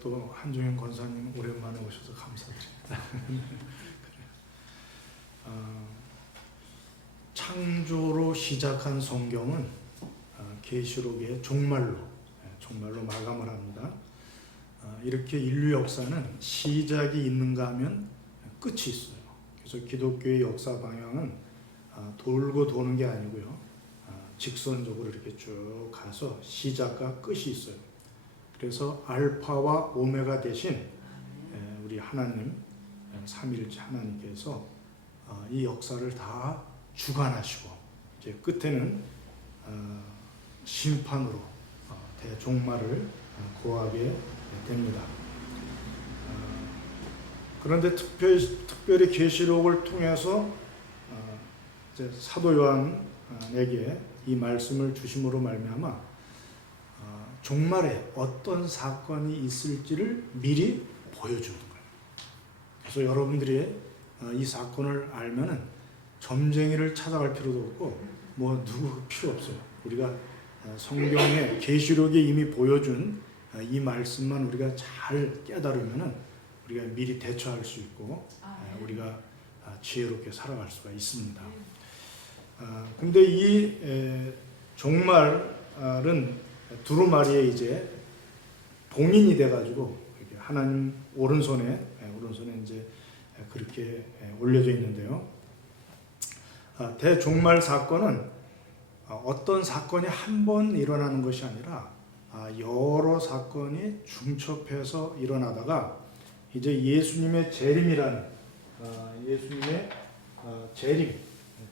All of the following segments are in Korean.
또 한종현 권사님 오랜만에 오셔서 감사드립니다. 창조로 시작한 성경은 계시록의 종말로 마감을 합니다. 이렇게 인류 역사는 시작이 있는가 하면 끝이 있어요. 그래서 기독교의 역사 방향은 돌고 도는 게 아니고요, 직선적으로 이렇게 쭉 가서 시작과 끝이 있어요. 그래서 알파와 오메가 대신 우리 하나님, 삼위일체 하나님께서 이 역사를 다 주관하시고 이제 끝에는 심판으로 대종말을 고하게 됩니다. 그런데 특별히 계시록을 통해서 이제 사도 요한에게 이 말씀을 주심으로 말미암아 종말에 어떤 사건이 있을지를 미리 보여주는 거예요. 그래서 여러분들이 이 사건을 알면은 점쟁이를 찾아갈 필요도 없고 뭐 누구 필요 없어요. 우리가 성경의 계시록에 이미 보여준 이 말씀만 우리가 잘 깨달으면은 우리가 미리 대처할 수 있고 우리가 지혜롭게 살아갈 수가 있습니다. 근데 이 종말은 두루마리에 이제 봉인이 돼가지고 하나님 오른손에 이제 그렇게 올려져 있는데요. 대종말 사건은 어떤 사건이 한 번 일어나는 것이 아니라 여러 사건이 중첩해서 일어나다가 이제 예수님의 재림이라는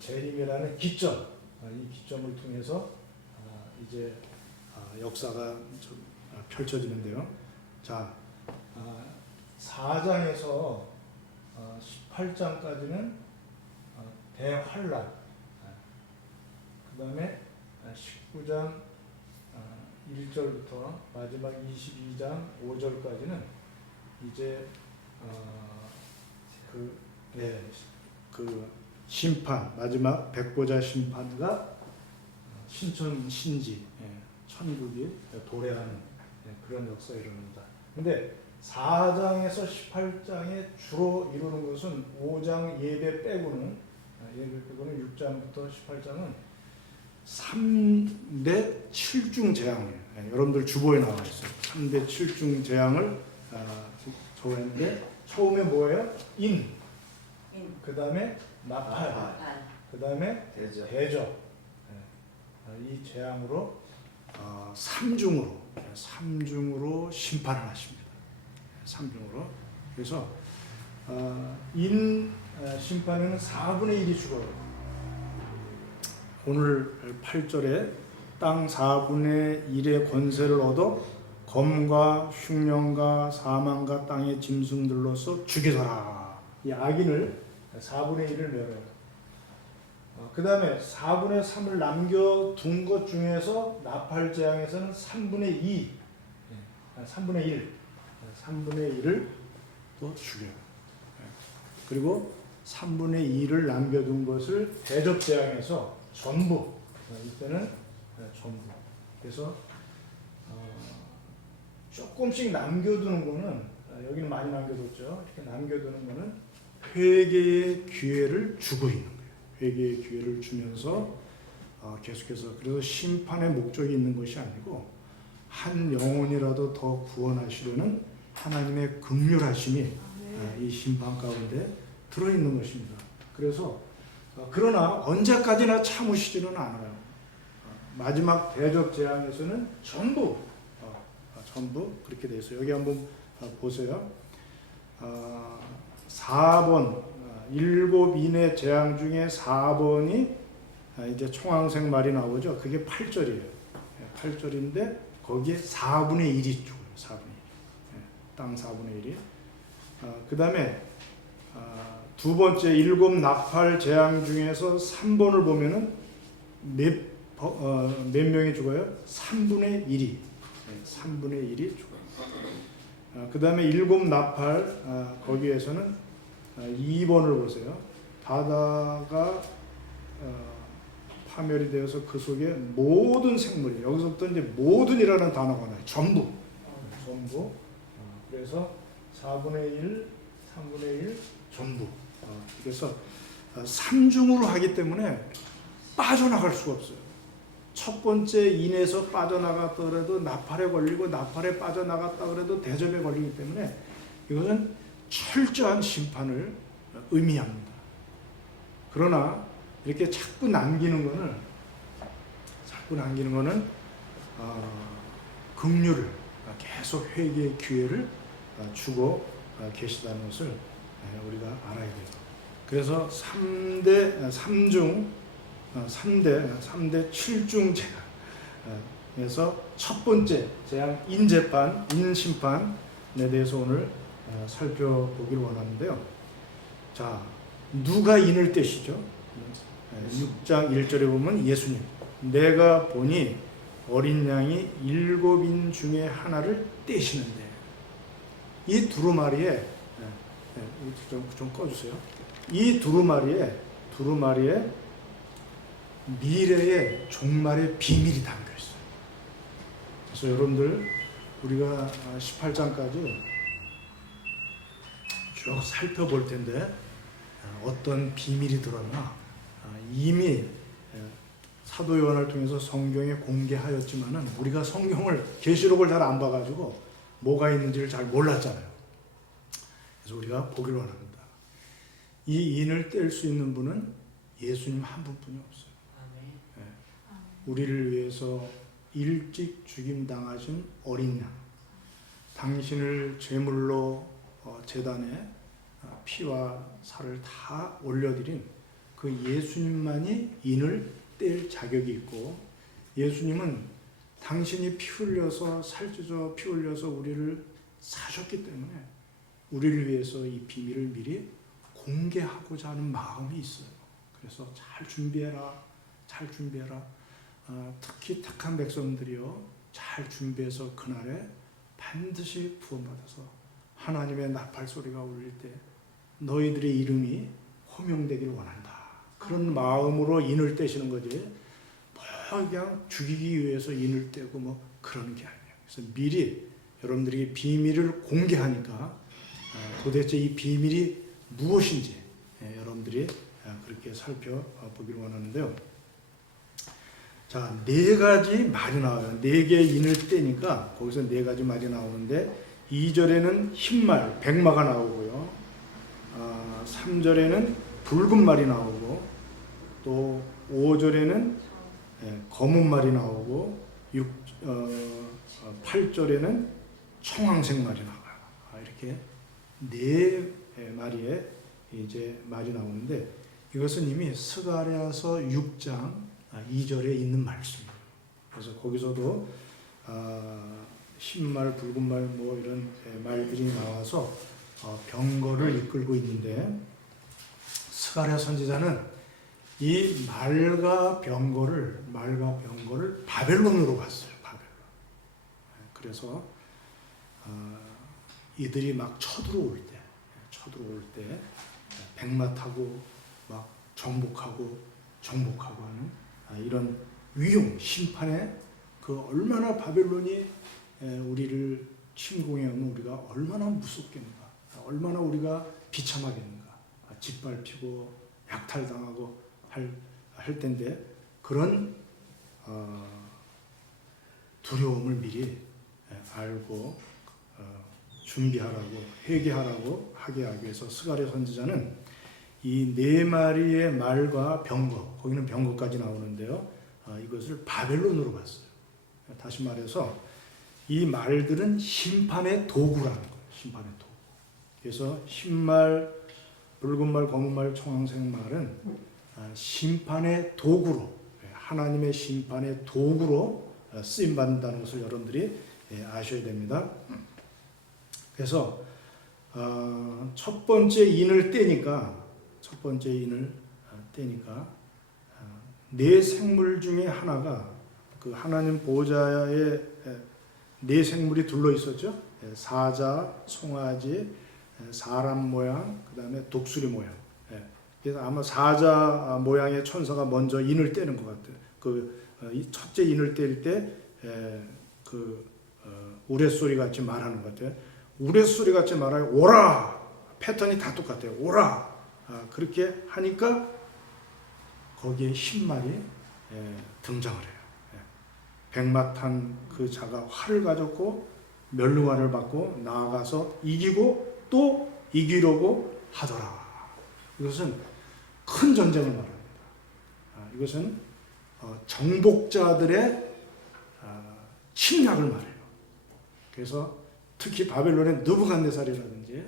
재림이라는 기점, 이 기점을 통해서 이제 역사가 펼쳐지는데요. 자, 4장에서 18장까지는 대환란, 그 다음에 19장 1절부터 마지막 22장 5절까지는 이제 그 심판, 마지막 백보자 심판과 신천 신지, 천국이 도래하는 그런 역사가 일어납니다. 근데 4장에서 18장에 주로 이루는 것은 5장 예배 빼고는 6장부터 18장은 3대 7중 재앙이에요. 여러분들 주보에 나와 있어요. 3대 7중 재앙을 적었는데 처음에 뭐예요? 그 다음에 나팔, 그 다음에 대접. 이 재앙으로 3중으로 심판을 하십니다. 3중으로. 그래서 심판에는 4분의 1이 죽어요. 오늘 8절에 땅 4분의 1의 권세를 얻어 검과 흉년과 사망과 땅의 짐승들로서 죽이더라. 이 악인을 4분의 1을 내려요. 그 다음에 4분의 3을 남겨둔 것 중에서 나팔 재앙에서는 3분의 1을 또 죽여요. 그리고 3분의 2를 남겨둔 것을 대접 재앙에서 전부, 이때는 전부. 그래서 조금씩 남겨두는 거는, 여기는 많이 남겨뒀죠. 이렇게 남겨두는 거는 회개의 기회를 주고 있는 거예요. 회개의 기회를 주면서 계속해서, 그래서 심판의 목적이 있는 것이 아니고 한 영혼이라도 더 구원하시려는 하나님의 긍휼하심이 이 심판 가운데 들어있는 것입니다. 그래서 그러나 언제까지나 참으시지는 않아요. 마지막 대접 재앙에서는 전부 그렇게 되어 있어요. 여기 한번 보세요. 4번 7인의 재앙 중에 4번이 이제 총왕생 말이 나오죠. 그게 8절이에요. 8절인데 거기에 4분의 1이 죽어요. 4분의 1. 땅 4분의 1이. 그 다음에 두 번째 7 나팔 재앙 중에서 3번을 보면은 몇 명이 죽어요? 3분의 1이. 3분의 1이 죽어요. 그 다음에 7 나팔, 거기에서는 2번을 보세요. 바다가 파멸이 되어서 그 속에 모든 생물이, 여기서부터 이제 모든이라는 단어가 나요. 전부 그래서 4분의 1, 3분의 1 전부. 그래서 3중으로 하기 때문에 빠져나갈 수가 없어요. 첫 번째 인에서 빠져나갔더라도 나팔에 걸리고 나팔에 빠져나갔다 그래도 대접에 걸리기 때문에 이것은 철저한 심판을 의미합니다. 그러나 이렇게 자꾸 남기는 거는 긍휼을 계속 회개의 기회를 주고 계시다는 것을 우리가 알아야 돼요. 그래서 3대 7중 재앙에서 첫 번째 재앙 인재판, 인심판에 대해서 오늘 살펴보기를 원하는데요. 자, 누가 인을 떼시죠? 6장 1절에 보면 예수님, 내가 보니 어린 양이 7인 중에 하나를 떼시는데, 이 두루마리에 좀 꺼주세요. 이 두루마리에 미래의 종말의 비밀이 담겨 있어요. 그래서 여러분들 우리가 18장까지 쭉 살펴볼 텐데 어떤 비밀이 들었나 이미 사도 요한을 통해서 성경에 공개하였지만은 우리가 성경을 계시록을 잘 안 봐가지고 뭐가 있는지를 잘 몰랐잖아요. 그래서 우리가 보기를 원합니다. 이 인을 뗄 수 있는 분은 예수님 한 분뿐이 없어요. 네. 우리를 위해서 일찍 죽임 당하신 어린 양, 당신을 제물로 제단에 피와 살을 다 올려드린 그 예수님만이 인을 뗄 자격이 있고, 예수님은 당신이 피 흘려서 살쪄서 피 흘려서 우리를 사셨기 때문에 우리를 위해서 이 비밀을 미리 공개하고자 하는 마음이 있어요. 그래서 잘 준비해라. 특히 택한 백성들이요, 잘 준비해서 그날에 반드시 구원받아서 하나님의 나팔 소리가 울릴 때 너희들의 이름이 호명되기를 원한다. 그런 마음으로 인을 떼시는 거지, 그냥 죽이기 위해서 인을 떼고 뭐 그러는 게 아니에요. 그래서 미리 여러분들에게 비밀을 공개하니까 도대체 이 비밀이 무엇인지 여러분들이 그렇게 살펴보기를 원하는데요. 자, 4가지 말이 나와요. 4개의 인을 떼니까 거기서 4가지 말이 나오는데, 2절에는 흰말, 백마가 나오고요. 3절에는 붉은 말이 나오고, 또 5절에는 검은 말이 나오고, 8절에는 청황색 말이 나와요. 이렇게 4마리의 이제 말이 나오는데, 이것은 이미 스가랴서 6장 2절에 있는 말씀이에요. 그래서 거기서도 흰말, 붉은 말 뭐 이런 말들이 나와서 병거를 이끌고 있는데, 스가랴 선지자는 이 말과 병거를 바벨론으로 갔어요. 바벨론. 그래서 이들이 막 쳐들어올 때 백마 타고 막 정복하고 하는 이런 위용, 심판에 그 얼마나 바벨론이 우리를 침공해오면 우리가 얼마나 무섭겠는가, 얼마나 우리가 비참하겠는가, 짓밟히고 약탈당하고 할 텐데, 그런 두려움을 미리 알고 준비하라고, 회개하라고 하게 하기 위해서 스가랴 선지자는 이 4마리의 말과 병거, 거기는 병거까지 나오는데요, 이것을 바벨론으로 갔어요. 다시 말해서 이 말들은 심판의 도구라는 거예요. 심판의 도구. 그래서 흰말, 붉은 말, 검은 말, 청황색 말은 심판의 도구로, 하나님의 심판의 도구로 쓰임 받는다는 것을 여러분들이 아셔야 됩니다. 그래서 첫 번째 인을 떼니까 네 생물 중에 하나가, 그 하나님 보호자의 네 생물이 둘러 있었죠. 사자, 송아지, 사람 모양, 그 다음에 독수리 모양. 그래서 아마 사자 모양의 천사가 먼저 인을 떼는 것 같아요. 첫째 인을 뗄 때 우레소리 같이 말하는 것 같아요. 우레소리 같지 말아요. 오라. 패턴이 다 똑같아요. 오라. 그렇게 하니까 거기에 흰말이 등장을 해요. 백마 탄 그 자가 활을 가졌고 멸루관을 받고 나아가서 이기고 또 이기려고 하더라. 이것은 큰 전쟁을 말합니다. 이것은 정복자들의 침략을 말해요. 그래서 특히 바벨론의 느부갓네살이라든지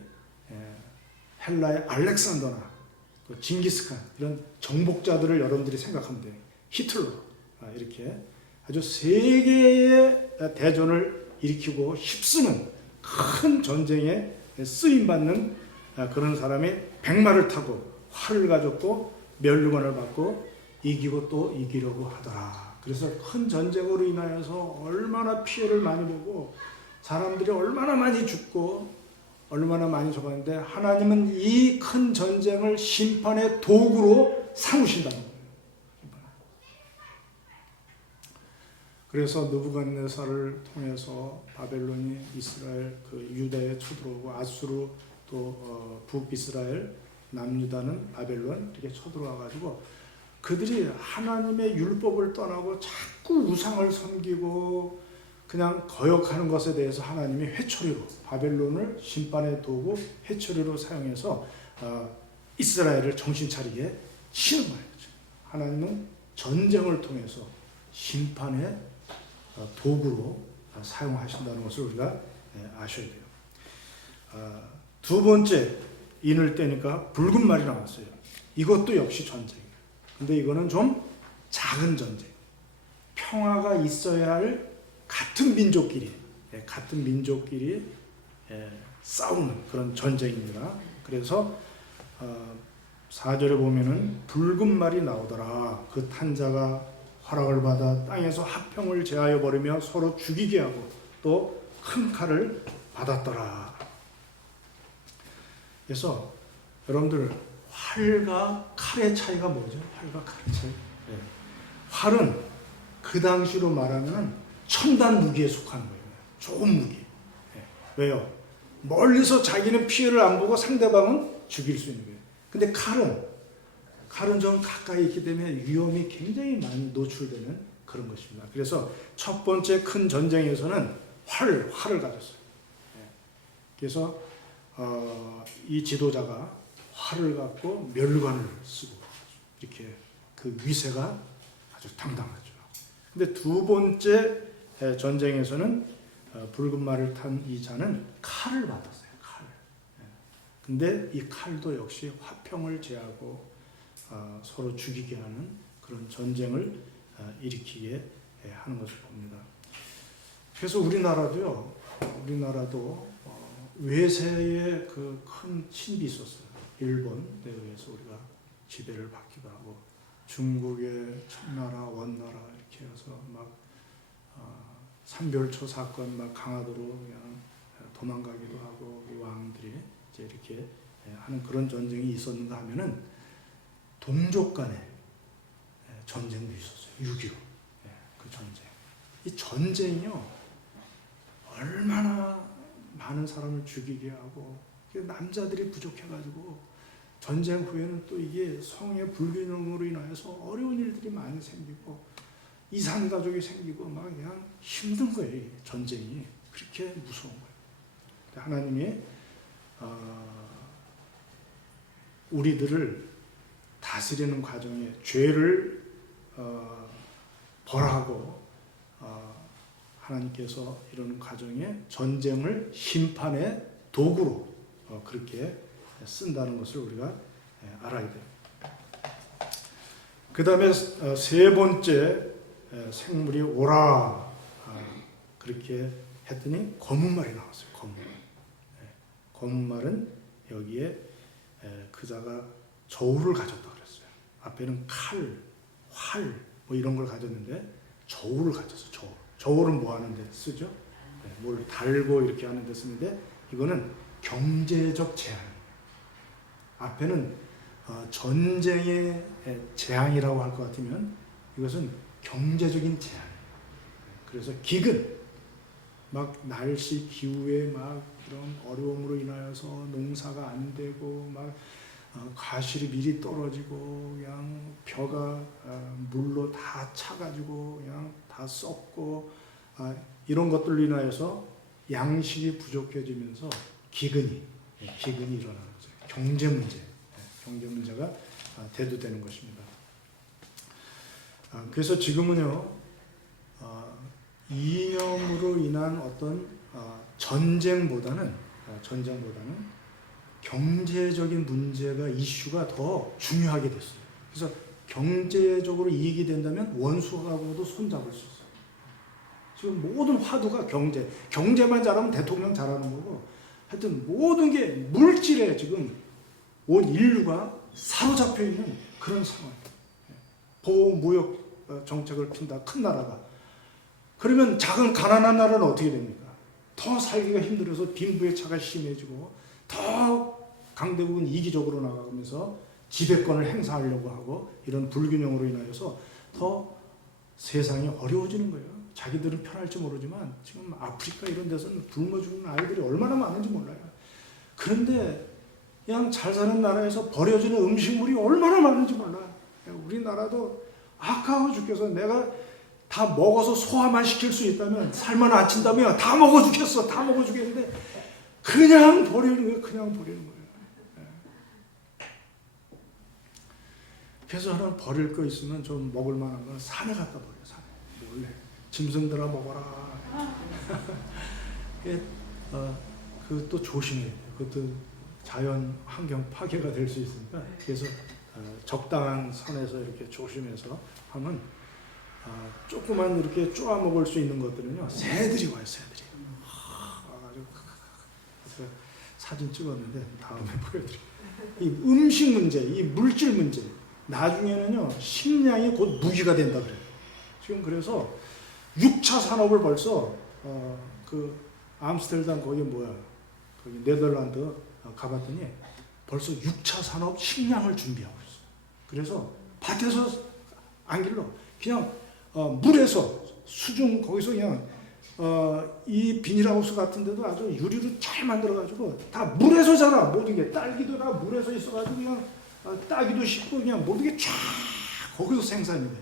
헬라의 알렉산더나 징기스칸 이런 정복자들을 여러분들이 쓰각하면 돼요. 히틀러 이렇게 아주 세계의 대전을 일으키고 휩쓰는 큰 전쟁에 쓰임받는 그런 사람이 백마를 타고 활을 가졌고 멸류관을 받고 이기고 또 이기려고 하더라. 그래서 큰 전쟁으로 인하여서 얼마나 피해를 많이 보고 사람들이 얼마나 많이 죽고 얼마나 많이 속았는데 하나님은 이 큰 전쟁을 심판의 도구로 삼으신다는 거예요. 그래서 느부갓네살을 통해서 바벨론이 이스라엘 그 유다에 쳐들어오고 아수르 또 북이스라엘 남유다는 바벨론 이렇게 쳐들어와 가지고 그들이 하나님의 율법을 떠나고 자꾸 우상을 섬기고 그냥 거역하는 것에 대해서 하나님이 회초리로 바벨론을 심판의 도구 회초리로 사용해서 이스라엘을 정신 차리게 치는 거예요. 하나님은 전쟁을 통해서 심판의 도구로 사용하신다는 것을 우리가 아셔야 돼요. 두 번째 인을 떼니까 붉은 말이 나왔어요. 이것도 역시 전쟁이에요. 근데 이거는 좀 작은 전쟁. 평화가 있어야 할 같은 민족끼리 싸우는 그런 전쟁입니다. 그래서 4절에 보면은 붉은 말이 나오더라. 그 탄자가 허락을 받아 땅에서 화평을 제하여 버리며 서로 죽이게 하고 또 큰 칼을 받았더라. 그래서 여러분들 활과 칼의 차이가 뭐죠? 활과 칼의 차이. 활은 그 당시로 말하면 첨단 무기에 속하는 거예요. 좋은 무기. 왜요? 멀리서 자기는 피해를 안 보고 상대방은 죽일 수 있는 거예요. 근데 칼은 좀 가까이 있기 때문에 위험이 굉장히 많이 노출되는 그런 것입니다. 그래서 첫 번째 큰 전쟁에서는 활을 가졌어요. 그래서 이 지도자가 활을 갖고 멸관을 쓰고 이렇게 그 위세가 아주 당당하죠. 근데 두 번째 전쟁에서는 붉은 말을 탄 이 자는 칼을 받았어요. 칼. 근데 이 칼도 역시 화평을 제하고 서로 죽이게 하는 그런 전쟁을 일으키게 하는 것을 봅니다. 그래서 우리나라도 외세의 그 큰 침입이 있었어요. 일본에 의해서 우리가 지배를 받기도 하고 중국의 청나라, 원나라 이렇게 해서 막 삼별초 사건 막 강화도로 그냥 도망가기도 하고 우리 왕들이 이제 이렇게 하는 그런 전쟁이 있었는가 하면은 동족 간의 전쟁도 있었어요. 6.25 그 전쟁. 이 전쟁이요 얼마나 많은 사람을 죽이게 하고 남자들이 부족해가지고 전쟁 후에는 또 이게 성의 불균형으로 인하여서 어려운 일들이 많이 생기고 이산 가족이 생기고 막 그냥 힘든 거예요. 전쟁이 그렇게 무서운 거예요. 하나님이 우리들을 다스리는 과정에 죄를 벌하고 하나님께서 이런 과정에 전쟁을 심판의 도구로 그렇게 쓴다는 것을 우리가 알아야 돼요. 그 다음에 세 번째 생물이 오라 그렇게 했더니 검은 말이 나왔어요. 검은 말은 여기에 그자가 저울을 가졌다 그랬어요. 앞에는 칼, 활 뭐 이런 걸 가졌는데 저울을 가졌어. 저울은 뭐 하는 데 쓰죠? 뭘 달고 이렇게 하는 데 쓰는데 이거는 경제적 재앙. 앞에는 전쟁의 재앙이라고 할 것 같으면 이것은 경제적인 재앙. 그래서 기근, 막 날씨 기후에 막 이런 어려움으로 인하여서 농사가 안 되고 막 과실이 미리 떨어지고 그냥 벼가 물로 다 차가지고 그냥 다 썩고 이런 것들로 인하여서 양식이 부족해지면서 기근이 일어나는 거죠. 경제 문제가 대두되는 것입니다. 그래서 지금은요, 이념으로 인한 어떤 전쟁보다는 경제적인 문제가 이슈가 더 중요하게 됐어요. 그래서 경제적으로 이익이 된다면 원수하고도 손잡을 수 있어요. 지금 모든 화두가 경제만 잘하면 대통령 잘하는 거고, 하여튼 모든 게 물질에 지금 온 인류가 사로잡혀 있는 그런 상황이에요. 보호무역 정책을 핀다, 큰 나라가. 그러면 작은 가난한 나라는 어떻게 됩니까? 더 살기가 힘들어서 빈부의 차가 심해지고 더 강대국은 이기적으로 나가면서 지배권을 행사하려고 하고 이런 불균형으로 인하여서 더 세상이 어려워지는 거예요. 자기들은 편할지 모르지만 지금 아프리카 이런 데서는 굶어 죽는 아이들이 얼마나 많은지 몰라요. 그런데 그냥 잘 사는 나라에서 버려지는 음식물이 얼마나 많은지 몰라요. 우리나라도 아까워 죽겠어. 내가 다 먹어서 소화만 시킬 수 있다면, 살만 안 친다면 다 먹어 죽겠어. 다 먹어 죽겠는데 그냥 버리는 거예요. 그래서 하나 버릴 거 있으면 좀 먹을 만한 건 산에 갖다 버려. 산에 몰래 짐승들아 먹어라. 그것도 조심해야 돼요. 그것도 자연 환경 파괴가 될 수 있으니까. 그래서 적당한 선에서 이렇게 조심해서 하면 조그만 이렇게 쪼아 먹을 수 있는 것들은요, 새들이 와요. 새들이 와가지고 사진 찍었는데 다음에 보여드릴게요. 이 음식 문제, 이 물질 문제, 나중에는요 식량이 곧 무기가 된다 그래요. 지금 그래서 6차 산업을 벌써 그 암스테르담 거기 거기 네덜란드 가봤더니 벌써 6차 산업 식량을 준비하고 있어요. 그래서 밭에서 안 길러, 그냥 물에서 수중 거기서 그냥 이 비닐하우스 같은 데도 아주 유리로 잘 만들어가지고 다 물에서 자라. 모든 게 딸기도 다 물에서 있어가지고 그냥 따기도 쉽고 그냥 모든 게 쫙 거기서 생산이 돼.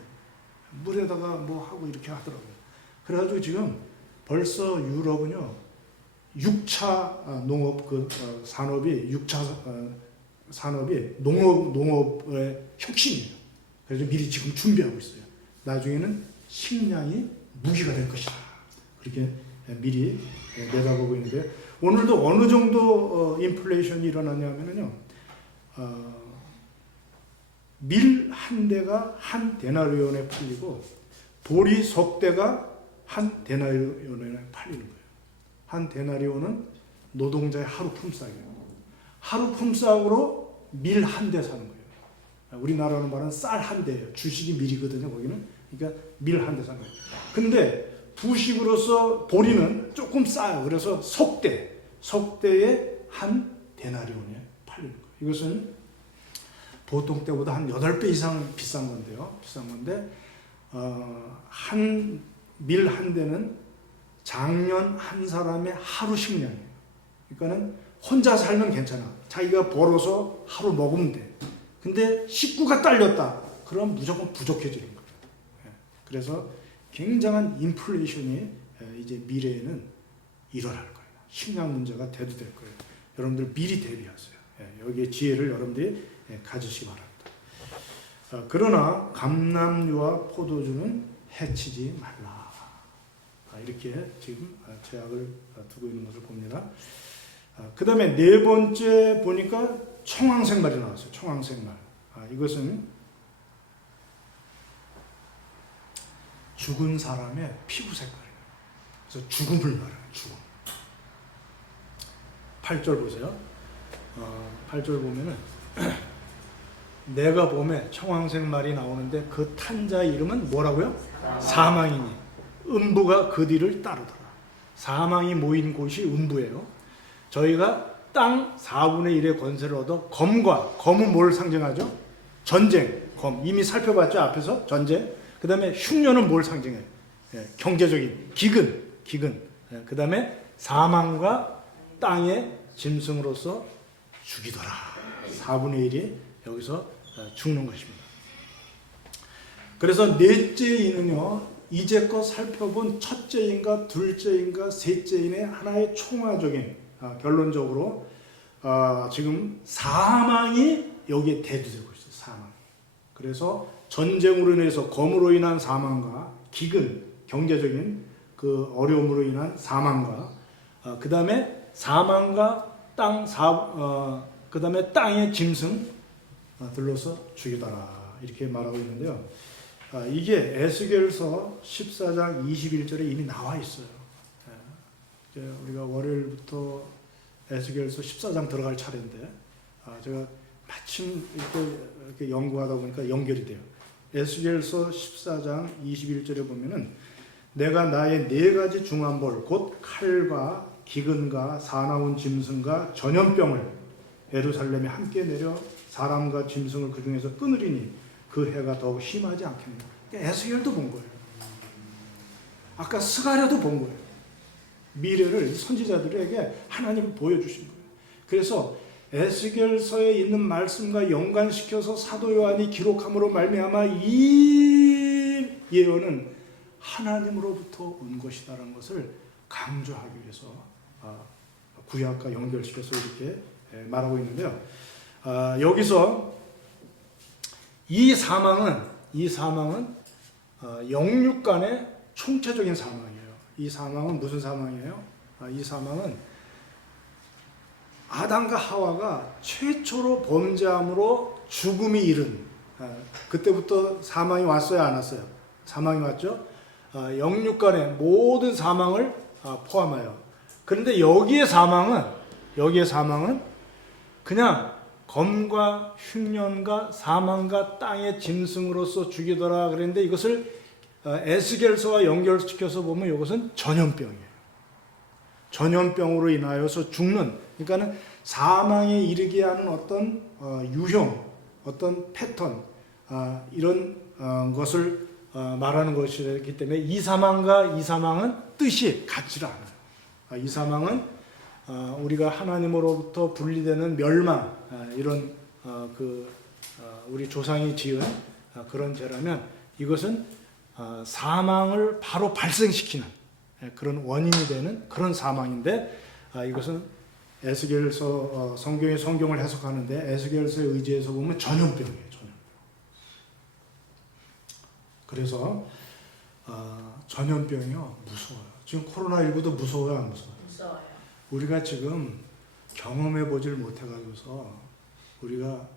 물에다가 뭐 하고 이렇게 하더라고요. 그래가지고 지금 벌써 유럽은요 6차 농업 산업이 6차 산업이 농업의 혁신이에요. 그래서 미리 지금 준비하고 있어요. 나중에는 식량이 무기가 될 것이다. 그렇게 미리 내다보고 있는데, 오늘도 어느 정도 인플레이션이 일어났냐면요, 밀 한 대가 한 데나리온에 팔리고 보리 석 대가 한 데나리온에 팔리는 거예요. 한 데나리온은 노동자의 하루 품삯이에요. 하루 품삯으로 밀 한 대 사는 거예요. 우리나라는 말하는 쌀 한 대예요. 주식이 밀이거든요. 거기는. 그러니까 밀 한 대 사는 거예요. 근데 부식으로서 보리는 조금 싸요. 그래서 석대에 한 데나리온에 팔리는 거예요. 이것은 보통 때보다 한 8배 이상 비싼 건데요. 밀 한 대는 작년 한 사람의 하루 식량이에요. 그러니까는 혼자 살면 괜찮아. 자기가 벌어서 하루 먹으면 돼. 근데 식구가 딸렸다. 그럼 무조건 부족해지는 거예요. 그래서 굉장한 인플레이션이 이제 미래에는 일어날 거예요. 식량 문제가 대두될 거예요. 여러분들 미리 대비하세요. 여기에 지혜를 여러분들이 가지시기 바랍니다. 그러나 감람류와 포도주는 해치지 말라. 이렇게 지금 제약을 두고 있는 것을 봅니다. 그 다음에 네 번째 보니까 청황생말이 나왔어요. 청황생말. 이것은 죽은 사람의 피부 색깔이에요. 그래서 죽음을 말해요. 죽음. 8절 보세요. 8절 보면은 내가 봄에 청황색 말이 나오는데 그 탄자의 이름은 뭐라고요? 사망이니 음부가 그 뒤를 따르더라. 사망이 모인 곳이 음부예요. 저희가 땅 4분의 1의 권세를 얻어 검은 뭘 상징하죠? 전쟁, 검. 이미 살펴봤죠? 앞에서 전쟁. 그 다음에 흉년은 뭘 상징해요? 경제적인 기근. 그 다음에 사망과 땅의 짐승으로서 죽이더라. 4분의 1이 여기서 죽는 것입니다. 그래서 넷째 인은요, 이제껏 살펴본 첫째인가 둘째인가 셋째인의 하나의 총화적인 결론적으로 지금 사망이 여기에 대두되고 있어요. 사망. 그래서 전쟁으로 인해서 검으로 인한 사망과 기근, 경제적인 그 어려움으로 인한 사망과 그 다음에 사망과 그 다음에 땅의 짐승 들로서 죽이더라. 이렇게 말하고 있는데요. 이게 에스겔서 14장 21절에 이미 나와 있어요. 우리가 월요일부터 에스겔서 14장 들어갈 차례인데 제가 마침 이렇게 연구하다 보니까 연결이 돼요. 에스겔서 14장 21절에 보면은 내가 나의 네 가지 중한 벌 곧 칼과 기근과 사나운 짐승과 전염병을 예루살렘에 함께 내려 사람과 짐승을 그 중에서 끊으리니 그 해가 더욱 심하지 않겠느냐. 에스겔도 본 거예요. 아까 스가랴도 본 거예요. 미래를 선지자들에게 하나님을 보여주신 거예요. 그래서 에스겔서에 있는 말씀과 연관시켜서 사도 요한이 기록함으로 말미암아 이 예언은 하나님으로부터 온 것이다라는 것을 강조하기 위해서 구약과 연결시켜서 이렇게 말하고 있는데요. 여기서 이 사망은 영육 간의 총체적인 사망이에요. 이 사망은 무슨 사망이에요? 이 사망은 아담과 하와가 최초로 범죄함으로 죽음이 이른 그때부터 사망이 왔어요, 안 왔어요? 사망이 왔죠? 영육 간의 모든 사망을 포함하여. 그런데 여기의 사망은 그냥 검과 흉년과 사망과 땅의 짐승으로서 죽이더라 그랬는데 이것을 에스겔서와 연결시켜서 보면 이것은 전염병이에요. 전염병으로 인하여서 죽는, 그러니까는 사망에 이르게 하는 어떤 유형, 어떤 패턴, 이런 것을 말하는 것이기 때문에 이 사망은 뜻이 같지를 않아요. 이 사망은 우리가 하나님으로부터 분리되는 멸망, 이런 우리 조상이 지은 그런 죄라면 이것은 사망을 바로 발생시키는 그런 원인이 되는 그런 사망인데 이것은 에스겔서 성경을 해석하는데 에스겔서에 의지해서 보면 전염병이에요. 그래서 전염병이요 무서워요. 지금 코로나19도 무서워요, 안 무서워요? 무서워요. 우리가 지금 경험해 보질 못해가지고서 우리가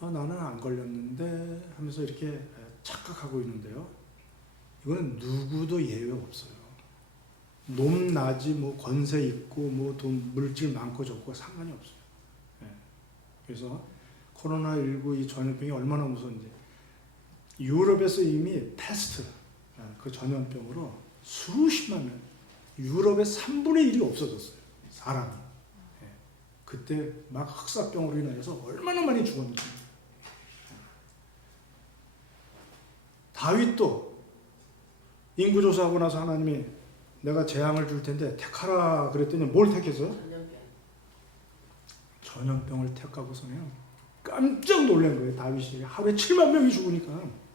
나는 안 걸렸는데 하면서 이렇게 착각하고 있는데요. 이거는 누구도 예외 없어요. 높낮이 뭐 권세 있고 뭐 돈 물질 많고 적고 상관이 없어요. 그래서 코로나19 이 전염병이 얼마나 무서운지 유럽에서 이미 패스트 그 전염병으로 수십만 명, 유럽의 3분의 1이 없어졌어요. 사람이. 그때 막 흑사병으로 인해서 얼마나 많이 죽었는지. 다윗도 인구조사하고 나서 하나님이 내가 재앙을 줄 텐데 택하라 그랬더니 뭘 택했어요? 전염병을 택하고서는 깜짝 놀란 거예요. 다윗이 하루에 7만 명이 죽으니까.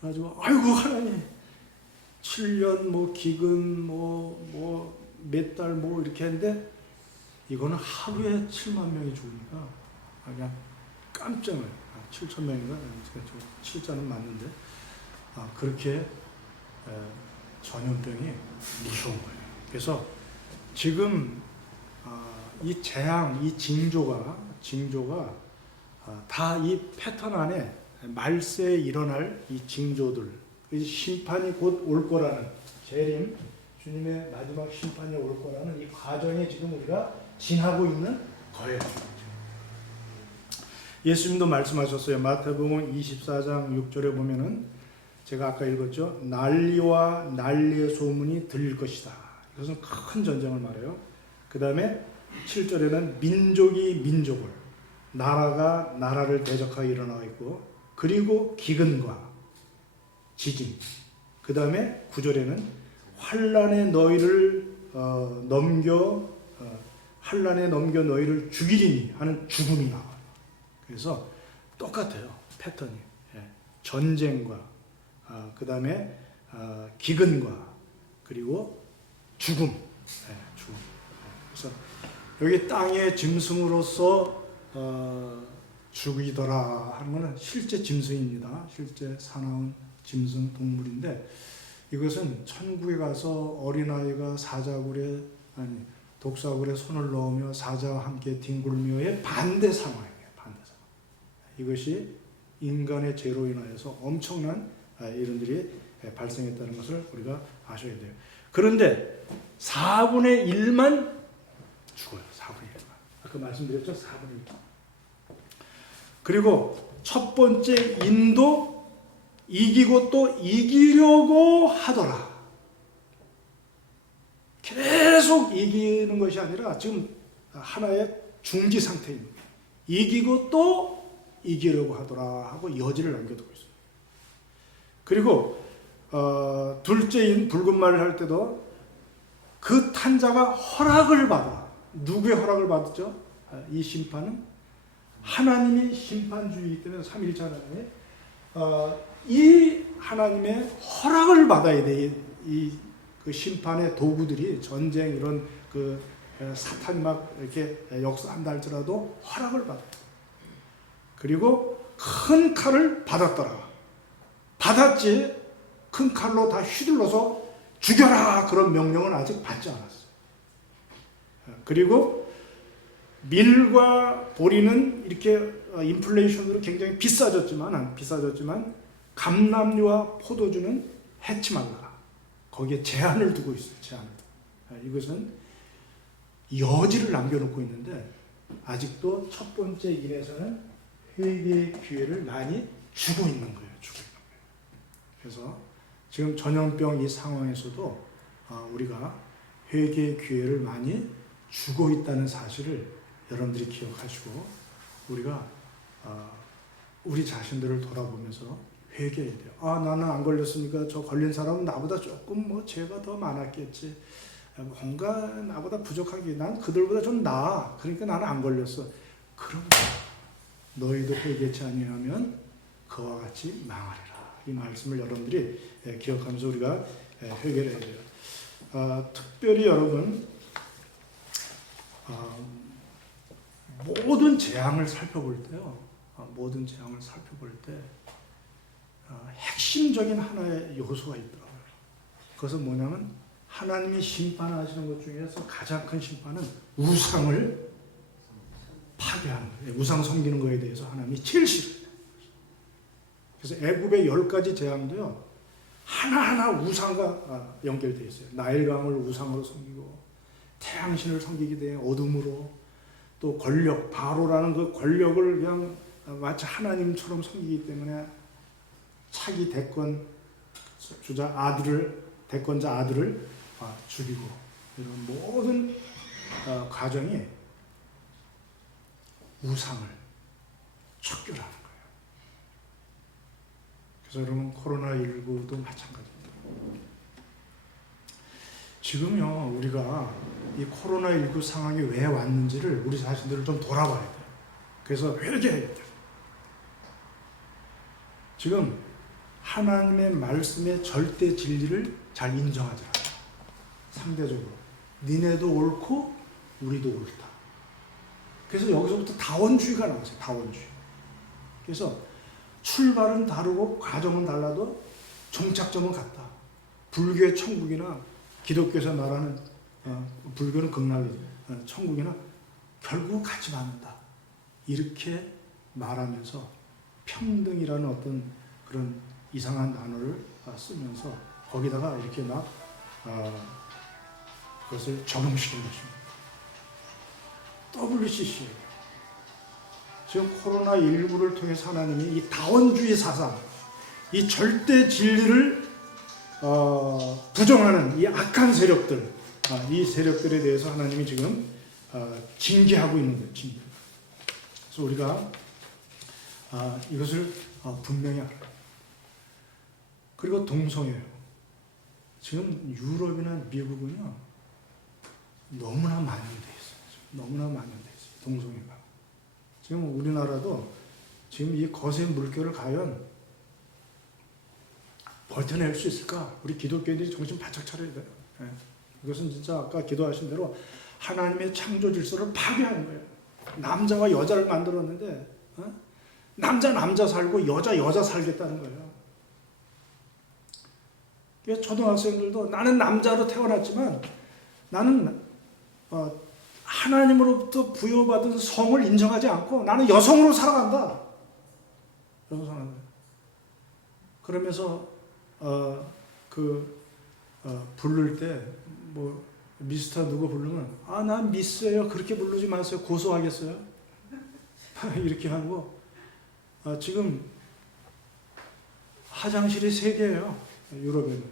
그래가지고 아이고 하나님 7년 뭐 기근 뭐 몇 달 뭐 이렇게 했는데 이거는 하루에 7만 명이 죽으니까 그냥 깜짝 놀라요. 7천 명인가? 7자는 맞는데 그렇게 전염병이 무서운 거예요. 그래서 지금 이 재앙, 이 징조가 다 이 패턴 안에 말세에 일어날 이 징조들, 심판이 곧 올 거라는 재림, 주님의 마지막 심판이 올 거라는 이 과정에 지금 우리가 지나고 있는 거예요. 예수님도 말씀하셨어요. 마태복음 24장 6절에 보면은 제가 아까 읽었죠. 난리와 난리의 소문이 들릴 것이다. 이것은 큰 전쟁을 말해요. 그 다음에 7절에는 민족이 민족을, 나라가 나라를 대적하여 일어나고 있고, 그리고 기근과 지진. 그 다음에 9절에는 환난에 너희를 환난에 넘겨 너희를 죽이리니 하는 죽음이 나와요. 그래서 똑같아요. 패턴이. 전쟁과 그 다음에 기근과 그리고 죽음. 죽음. 그래서 여기 땅의 짐승으로서 죽이더라 하는 것은 실제 짐승입니다. 실제 사나운 짐승 동물인데 이것은 천국에 가서 어린아이가 독사굴에 손을 넣으며 사자와 함께 뒹굴며의 반대 상황이에요. 반대 상황. 이것이 인간의 죄로 인하여서 엄청난 일들이 발생했다는 것을 우리가 아셔야 돼요. 그런데 4분의 1만 죽어요. 4분의 1만. 아까 말씀드렸죠? 4분의 1. 그리고 첫 번째 인도 이기고 또 이기려고 하더라. 계속 이기는 것이 아니라 지금 하나의 중지 상태입니다. 이기고 또 이기려고 하더라 하고 여지를 남겨두고 있어요. 그리고 둘째인 붉은 말을 할 때도 그 탄자가 허락을 받아. 누구의 허락을 받았죠? 이 심판은 하나님의 심판주의이기 때문에 3일차 하나님의 이 하나님의 허락을 받아야 돼. 그 심판의 도구들이 전쟁 이런 그 사탄이 막 이렇게 역사한다 할지라도 허락을 받아. 그리고 큰 칼을 받았더라. 받았지 큰 칼로 다 휘둘러서 죽여라 그런 명령은 아직 받지 않았어요. 그리고 밀과 보리는 이렇게 인플레이션으로 굉장히 비싸졌지만 감람류와 포도주는 해치 말라. 거기에 제한을 두고 있어요. 제한을. 이것은 여지를 남겨놓고 있는데 아직도 첫 번째 일에서는 회개의 기회를 많이 주고 있는 거예요. 그래서 지금 전염병 이 상황에서도 우리가 회개의 기회를 많이 주고 있다는 사실을 여러분들이 기억하시고 우리가 우리 자신들을 돌아보면서 회개해야 돼요. 나는 안 걸렸으니까 저 걸린 사람은 나보다 조금 뭐 죄가 더 많았겠지. 뭔가 나보다 부족하기 난 그들보다 좀 나아. 그러니까 나는 안 걸렸어. 그럼 너희도 회개치 아니하면 그와 같이 망하리라. 이 말씀을 여러분들이 기억하면서 우리가 회개를 해야 돼요. 특별히 여러분 모든 재앙을 살펴볼 때요. 모든 재앙을 살펴볼 때 핵심적인 하나의 요소가 있더라고요. 그것은 뭐냐면 하나님이 심판하시는 것 중에서 가장 큰 심판은 우상을 파괴하는 거예요. 우상 섬기는 거에 대해서 하나님이 제일 싫어요. 그래서 애굽의 10가지 재앙도요. 하나하나 우상과 연결되어 있어요. 나일강을 우상으로 섬기고 태양신을 섬기게 돼 어둠으로 또 권력, 바로라는 그 권력을 그냥 마치 하나님처럼 섬기기 때문에 차기 대권자 아들을 죽이고 이런 모든 과정이 우상을 척결하는 거예요. 그래서 여러분 코로나19도 마찬가지입니다. 지금요 우리가 이 코로나19 상황이 왜 왔는지를 우리 자신들을 좀 돌아봐야 돼요. 그래서 회개해야 돼요. 지금 하나님의 말씀의 절대 진리를 잘 인정하지 않아요. 상대적으로 니네도 옳고 우리도 옳다. 그래서 여기서부터 다원주의가 나왔어요. 다원주의. 그래서 출발은 다르고 과정은 달라도 종착점은 같다. 불교의 천국이나 기독교에서 말하는 불교는 극락이죠. 천국이나 결국 같이 만난다. 이렇게 말하면서 평등이라는 어떤 그런 이상한 단어를 쓰면서 거기다가 이렇게 막 그것을 적용시킨 것입니다. WCC 지금 코로나19를 통해서 하나님이 이 다원주의 사상, 이 절대 진리를 부정하는 이 악한 세력들, 이 세력들에 대해서 하나님이 지금 징계하고 있는 거예요. 징계. 그래서 우리가 이것을 분명히 알아요. 그리고 동성애요. 지금 유럽이나 미국은요 너무나 만연돼 있어요. 너무나 만연돼 있어요. 동성애가. 지금 우리나라도 지금 이 거센 물결을 과연 버텨낼 수 있을까? 우리 기독교인들이 정신 바짝 차려야 돼요. 예. 이것은 진짜 아까 기도하신 대로 하나님의 창조 질서를 파괴하는 거예요. 남자와 여자를 만들었는데 남자 살고 여자 살겠다는 거예요. 초등학생들도 나는 남자로 태어났지만 나는 하나님으로부터 부여받은 성을 인정하지 않고 나는 여성으로 살아간다. 그러면서 부를 때 뭐 미스터 누구 부르면 난 미스예요. 그렇게 부르지 마세요. 고소하겠어요. 이렇게 하고 지금 화장실이 3개예요. 유럽에는.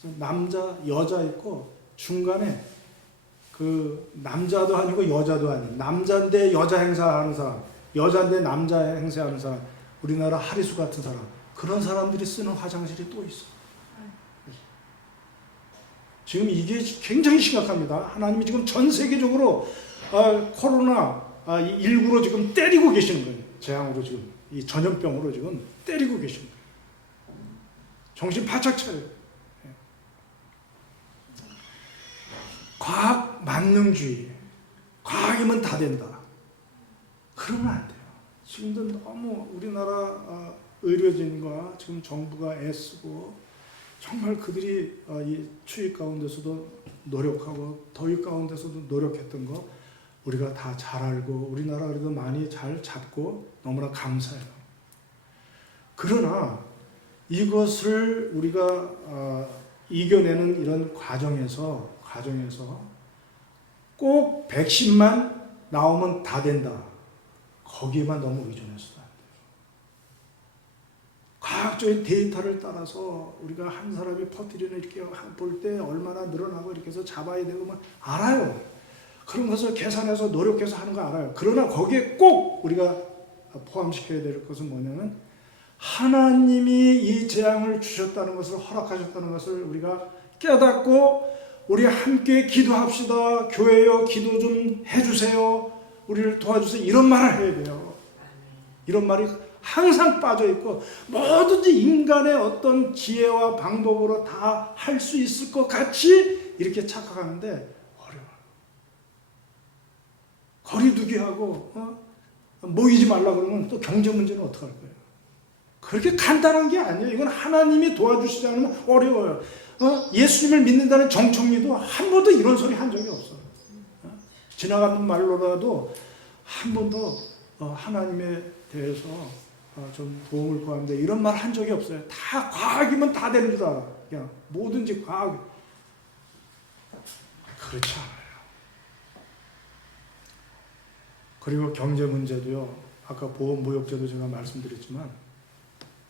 그래서 남자, 여자 있고 중간에 그 남자도 아니고 여자도 아닌 남자인데 여자 행사하는 사람, 여자인데 남자 행사하는 사람, 우리나라 하리수 같은 사람, 그런 사람들이 쓰는 화장실이 또 있어. 지금 이게 굉장히 심각합니다. 하나님이 지금 전 세계적으로 코로나 19로 지금 때리고 계시는 거예요. 재앙으로 지금 이 전염병으로 지금 때리고 계시는 거예요. 정신 바짝 차려요. 과학 만능주의, 과학이면 다 된다. 그러면 안 돼요. 지금도 너무 우리나라 의료진과 지금 정부가 애쓰고 정말 그들이 이 추위 가운데서도 노력하고 더위 가운데서도 노력했던 거 우리가 다 잘 알고 우리나라 그래도 많이 잘 잡고 너무나 감사해요. 그러나 이것을 우리가 이겨내는 이런 과정에서 꼭 백신만 나오면 다 된다. 거기에만 너무 의존해서도 안 돼요. 과학적인 데이터를 따라서 우리가 한 사람이 퍼뜨리는 이렇게 볼 때 얼마나 늘어나고 이렇게 해서 잡아야 되고 뭐 알아요. 그런 것을 계산해서 노력해서 하는 거 알아요. 그러나 거기에 꼭 우리가 포함시켜야 될 것은 뭐냐면 하나님이 이 재앙을 주셨다는 것을 허락하셨다는 것을 우리가 깨닫고 우리 함께 기도합시다. 교회여 기도 좀 해주세요. 우리를 도와주세요. 이런 말을 해야 돼요. 이런 말이 항상 빠져있고 뭐든지 인간의 어떤 지혜와 방법으로 다 할 수 있을 것 같이 이렇게 착각하는데 어려워요. 거리두기 하고 모이지 말라 그러면 또 경제 문제는 어떡할 거예요? 그렇게 간단한 게 아니에요. 이건 하나님이 도와주시지 않으면 어려워요. 예수님을 믿는다는 정청리도 한 번도 이런 소리 한 적이 없어요. 지나가는 말로라도 한 번도 하나님에 대해서 좀 도움을 구하는데 이런 말 한 적이 없어요. 다 과학이면 다 되는 줄 알아. 그냥 뭐든지 과학. 그렇지 않아요. 그리고 경제 문제도요. 아까 보험무역제도 제가 말씀드렸지만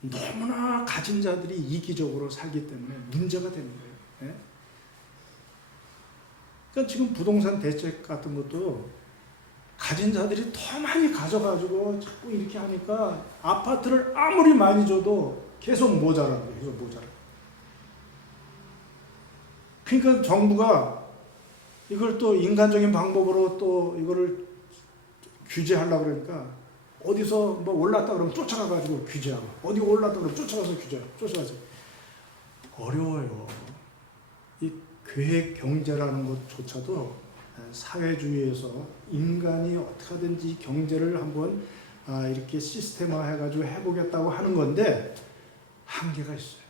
너무나 가진 자들이 이기적으로 살기 때문에 문제가 되는 거예요. 예? 그러니까 지금 부동산 대책 같은 것도 가진 자들이 더 많이 가져가지고 자꾸 이렇게 하니까 아파트를 아무리 많이 줘도 계속 모자라는 거예요. 계속 모자라. 그러니까 정부가 이걸 또 인간적인 방법으로 또 이거를 규제하려고 그러니까 어디서 뭐 올랐다 그러면 쫓아가가지고 규제하고 어디 올랐다 그러면 쫓아가서 규제하고 쫓아가서 어려워요. 이 계획 경제라는 것조차도 사회주의에서 인간이 어떻게 하든지 경제를 한번 이렇게 시스템화 해가지고 해보겠다고 하는 건데 한계가 있어요.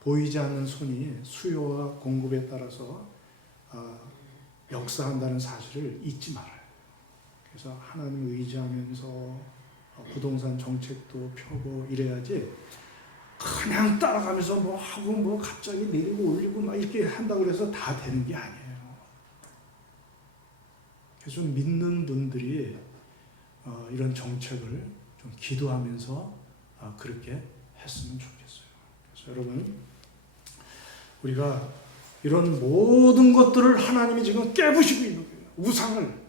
보이지 않는 손이 수요와 공급에 따라서 역사한다는 사실을 잊지 말아요. 그래서 하나님을 의지하면서 부동산 정책도 펴고 이래야지 그냥 따라가면서 뭐 하고 뭐 갑자기 내리고 올리고 막 이렇게 한다고 해서 다 되는 게 아니에요. 그래서 좀 믿는 분들이 이런 정책을 좀 기도하면서 그렇게 했으면 좋겠어요. 그래서 여러분 우리가 이런 모든 것들을 하나님이 지금 깨부시고 있는 거예요. 우상을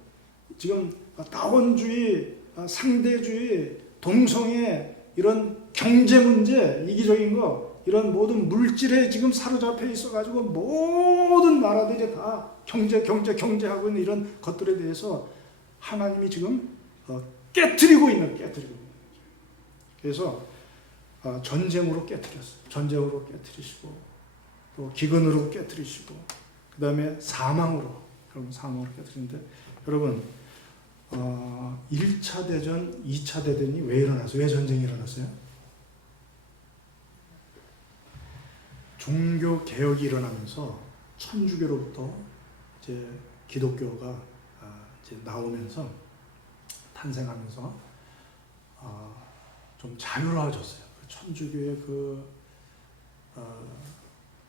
지금 다원주의, 상대주의, 동성애 이런 경제 문제, 이기적인 거 이런 모든 물질에 지금 사로잡혀 있어가지고 모든 나라들이 다 경제하고 있는 이런 것들에 대해서 하나님이 지금 깨트리고 있는 거예요. 그래서 전쟁으로 깨트렸어요. 전쟁으로 깨트리시고 또 기근으로 깨트리시고 그 다음에 사망으로 깨트리는데 여러분 1차 대전, 2차 대전이 왜 일어났어요? 왜 전쟁이 일어났어요? 종교 개혁이 일어나면서 천주교로부터 이제 기독교가 이제 나오면서 탄생하면서 좀 자유로워졌어요. 천주교의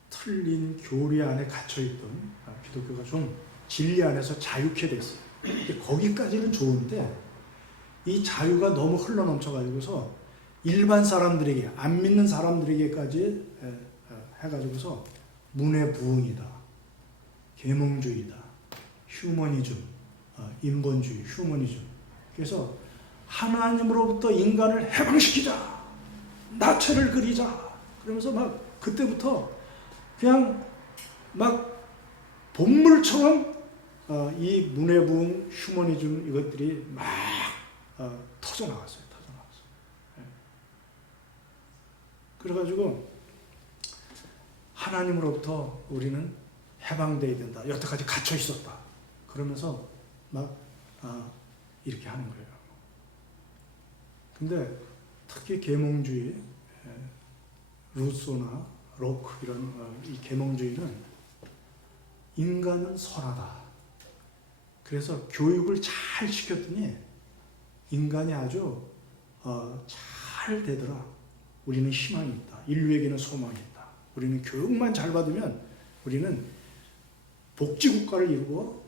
틀린 교리 안에 갇혀있던 기독교가 좀 진리 안에서 자유케 됐어요. 거기까지는 좋은데 이 자유가 너무 흘러넘쳐가지고서 일반 사람들에게, 안 믿는 사람들에게까지 해가지고서 문해부흥이다, 계몽주의다, 휴머니즘, 인본주의, 휴머니즘. 그래서 하나님으로부터 인간을 해방시키자, 나체를 그리자. 그러면서 막 그때부터 그냥 막 본물처럼 이 문해부흥, 휴머니즘 이것들이 막 터져나왔어요. 그래가지고 하나님으로부터 우리는 해방되어야 된다. 여태까지 갇혀 있었다. 그러면서 막 이렇게 하는 거예요. 근데 특히 계몽주의, 루소나 로크 이런 이 계몽주의는 인간은 선하다. 그래서 교육을 잘 시켰더니 인간이 아주 잘 되더라. 우리는 희망이 있다. 인류에게는 소망이 있다. 우리는 교육만 잘 받으면 우리는 복지국가를 이루고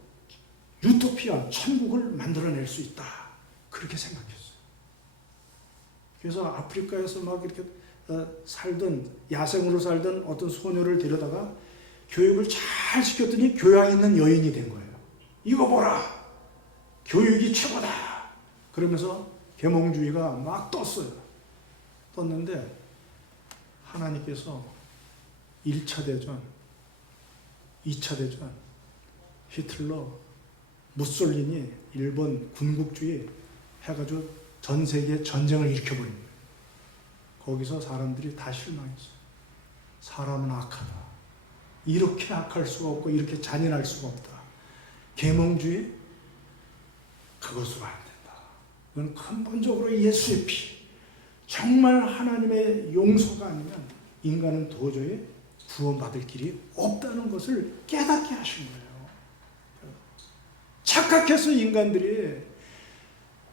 유토피아, 천국을 만들어낼 수 있다. 그렇게 생각했어요. 그래서 아프리카에서 막 이렇게 살던, 야생으로 살던 어떤 소녀를 데려다가 교육을 잘 시켰더니 교양 있는 여인이 된 거예요. 이거 보라! 교육이 최고다! 그러면서 계몽주의가 막 떴어요. 떴는데 하나님께서 1차 대전, 2차 대전, 히틀러, 무솔리니, 일본 군국주의 해가지고 전 세계에 전쟁을 일으켜버린 거예요. 거기서 사람들이 다 실망했어요. 사람은 악하다. 이렇게 악할 수가 없고 이렇게 잔인할 수가 없다. 계몽주의? 그것으로 안 된다. 그건 근본적으로 예수의 피, 정말 하나님의 용서가 아니면 인간은 도저히 구원받을 길이 없다는 것을 깨닫게 하신 거예요. 착각해서 인간들이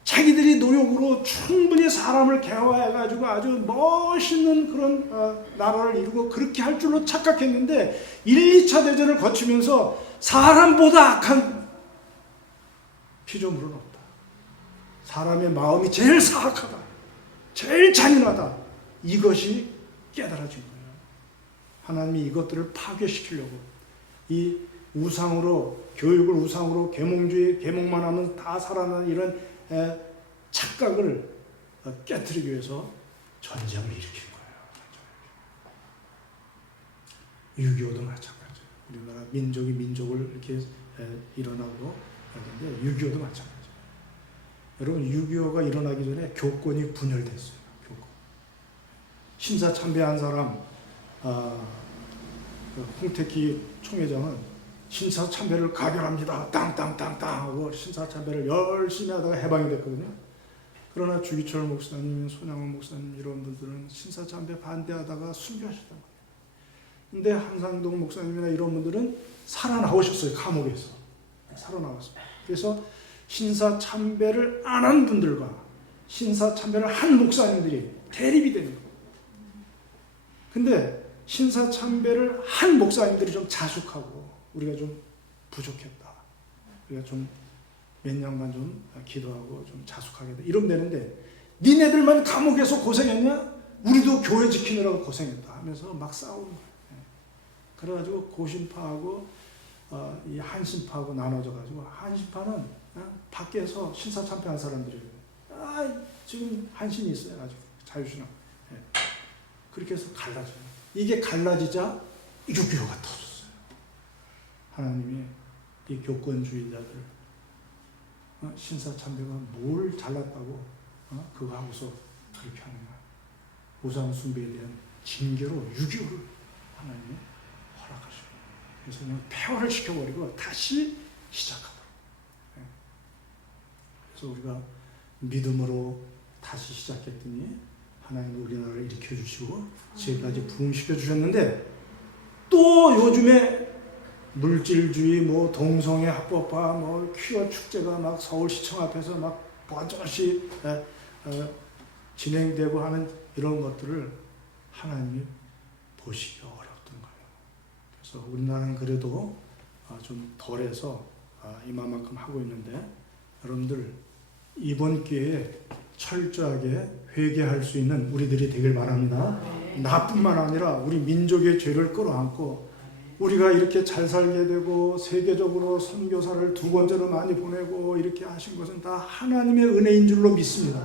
자기들이 노력으로 충분히 사람을 개화해가지고 아주 멋있는 그런 나라를 이루고 그렇게 할 줄로 착각했는데 1, 2차 대전을 거치면서 사람보다 악한 피조물은 없다. 사람의 마음이 제일 사악하다. 제일 잔인하다. 이것이 깨달아진 거예요. 하나님이 이것들을 파괴시키려고 이 우상으로, 교육을 우상으로, 계몽주의, 계몽만 하면 다 살아나는 이런 착각을 깨트리기 위해서 전쟁을 일으킨 거예요. 6.25도 마찬가지예요. 우리나라 민족이 민족을 이렇게 일어나고 하는데 6.25도 마찬가지예요. 여러분 6.25가 일어나기 전에 교권이 분열됐어요. 교권. 신사참배한 사람, 홍택기 총회장은 신사참배를 가결합니다. 땅땅땅땅 하고 신사참배를 열심히 하다가 해방이 됐거든요. 그러나 주기철 목사님, 손양원 목사님 이런 분들은 신사참배 반대하다가 순교하셨단 말이에요. 근데 한상동 목사님이나 이런 분들은 살아나오셨어요. 감옥에서. 살아나왔어요. 그래서 신사참배를 안 한 분들과 신사참배를 한 목사님들이 대립이 되는 거예요. 근데 신사참배를 한 목사님들이 좀 자숙하고 우리가 좀 부족했다. 우리가 좀 몇 년간 좀 기도하고 좀 자숙하게 돼. 이러면 되는데 니네들만 감옥에서 고생했냐? 우리도 교회 지키느라고 고생했다 하면서 막 싸우는 거예요. 그래가지고 고신파하고 이 한신파하고 나눠져가지고 한신파는 밖에서 신사참배한 사람들이 지금 한신이 있어요. 아주 자유신앙. 그렇게 해서 갈라져요. 이게 갈라지자 6.25가 터졌어요. 하나님이 이 교권주의자들, 신사참배가 뭘 잘났다고 그거 하고서 그렇게 하는 거야. 우상 숭배에 대한 징계로 6.25를 하나님이 허락하시고, 그래서 그냥 폐허를 시켜버리고 다시 시작하도록. 그래서 우리가 믿음으로 다시 시작했더니 하나님이 우리나라를 일으켜주시고 지금까지 부흥시켜 주셨는데, 또 요즘에 물질주의, 뭐 동성애 합법화, 뭐 퀴어 축제가 막 서울시청 앞에서 막 번쩍이 진행되고 하는 이런 것들을 하나님이 보시기 어렵던 거예요. 그래서 우리나라는 그래도 좀 덜해서 이만큼 하고 있는데, 여러분들 이번 기회에 철저하게 회개할 수 있는 우리들이 되길 바랍니다. 나뿐만 아니라 우리 민족의 죄를 끌어안고, 우리가 이렇게 잘 살게 되고 세계적으로 선교사를 2번째로 많이 보내고 이렇게 하신 것은 다 하나님의 은혜인 줄로 믿습니다.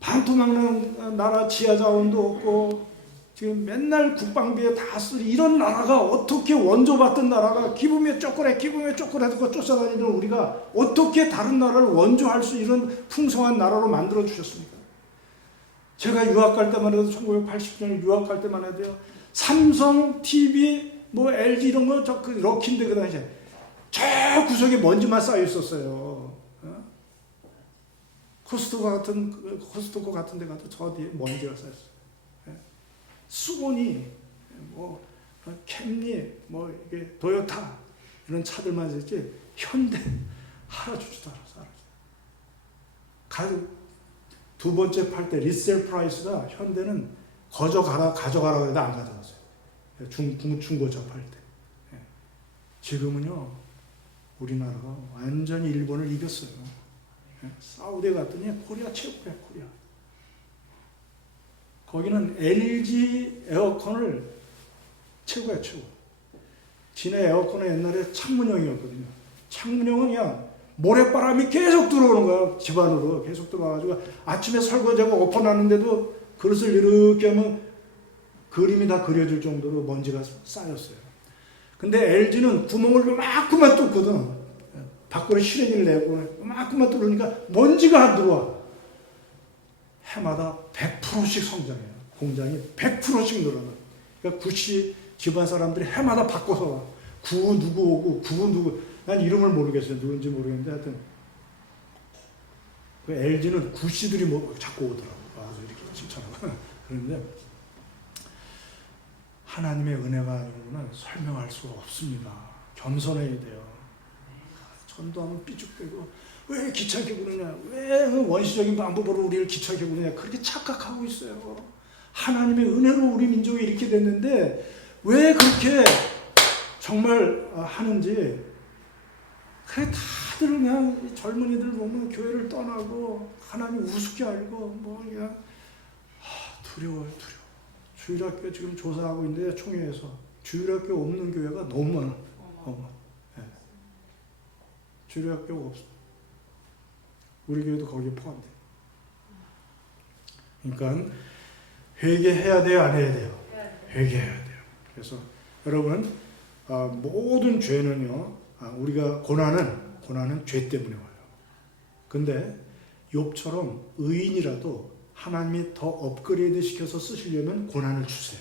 반토막난 나라 지하자원도 없고 지금 맨날 국방비에 다 쓰리 이런 나라가, 어떻게 원조받던 나라가 기부에 쪼그래 듣고 쫓아다니는 우리가 어떻게 다른 나라를 원조할 수 있는 풍성한 나라로 만들어 주셨습니까? 제가 유학 갈 때만 해도 1980년에 유학 갈 때만 해도요, 삼성, TV, 뭐 LG 이런 거 저 그 럭키인데 그 당시에 저 구석에 먼지만 쌓여 있었어요. 코스트코 같은 데 가도 저 뒤에 먼지가 쌓여 있어요. 수고니, 뭐 캠리, 뭐 이게 도요타 이런 차들만 있지 현대 알아주지도 않았어. 가격 2번째 팔 때 리셀 프라이스가 현대는 가져가라고 해도 안 가져갔어요. 중고차 팔 때. 지금은요, 우리나라가 완전히 일본을 이겼어요. 사우디에 갔더니 코리아 최고야, 코리아. 거기는 LG 에어컨을 최고야, 최고. 진해 에어컨은 옛날에 창문형이었거든요. 창문형은 그냥 모래바람이 계속 들어오는 거야. 집 안으로 계속 들어와가지고 아침에 설거지하고 엎어놨는데도 그릇을 이렇게 하면 그림이 다 그려질 정도로 먼지가 쌓였어요. 근데 LG는 구멍을 요만큼만 뚫거든. 밖으로 실외기를 내고 요만큼만 뚫으니까 먼지가 안 들어와. 해마다 100%씩 성장해요. 공장이 100%씩 늘어나. 그러니까 구씨 집안 사람들이 해마다 바꿔서 와. 구 누구 오고 구 누구, 난 이름을 모르겠어요. 누군지 모르겠는데 하여튼 그 LG는 구씨들이 뭐 자꾸 오더라고. 와서 이렇게 칭찬하고. 그런데 하나님의 은혜가 아니고는 설명할 수가 없습니다. 겸손해야 돼요. 전도하면 삐죽대고 왜 귀찮게 구느냐, 왜 원시적인 방법으로 우리를 귀찮게 구느냐, 그렇게 착각하고 있어요. 하나님의 은혜로 우리 민족이 이렇게 됐는데 왜 그렇게 정말 하는지. 그래, 다들 그냥 젊은이들 보면 교회를 떠나고 하나님 우습게 알고 뭐 그냥 두려워요. 주일학교 지금 조사하고 있는데 총회에서 주일학교 없는 교회가 너무 많아. 네. 주일학교가 없어. 우리 교회도 거기에 포함돼. 그러니까 회개해야 돼요, 안 해야 돼요? 회개해야 돼요. 그래서 여러분, 모든 죄는요, 우리가 고난은 죄 때문에 와요. 근데 욥처럼 의인이라도 하나님이 더 업그레이드 시켜서 쓰시려면 고난을 주세요.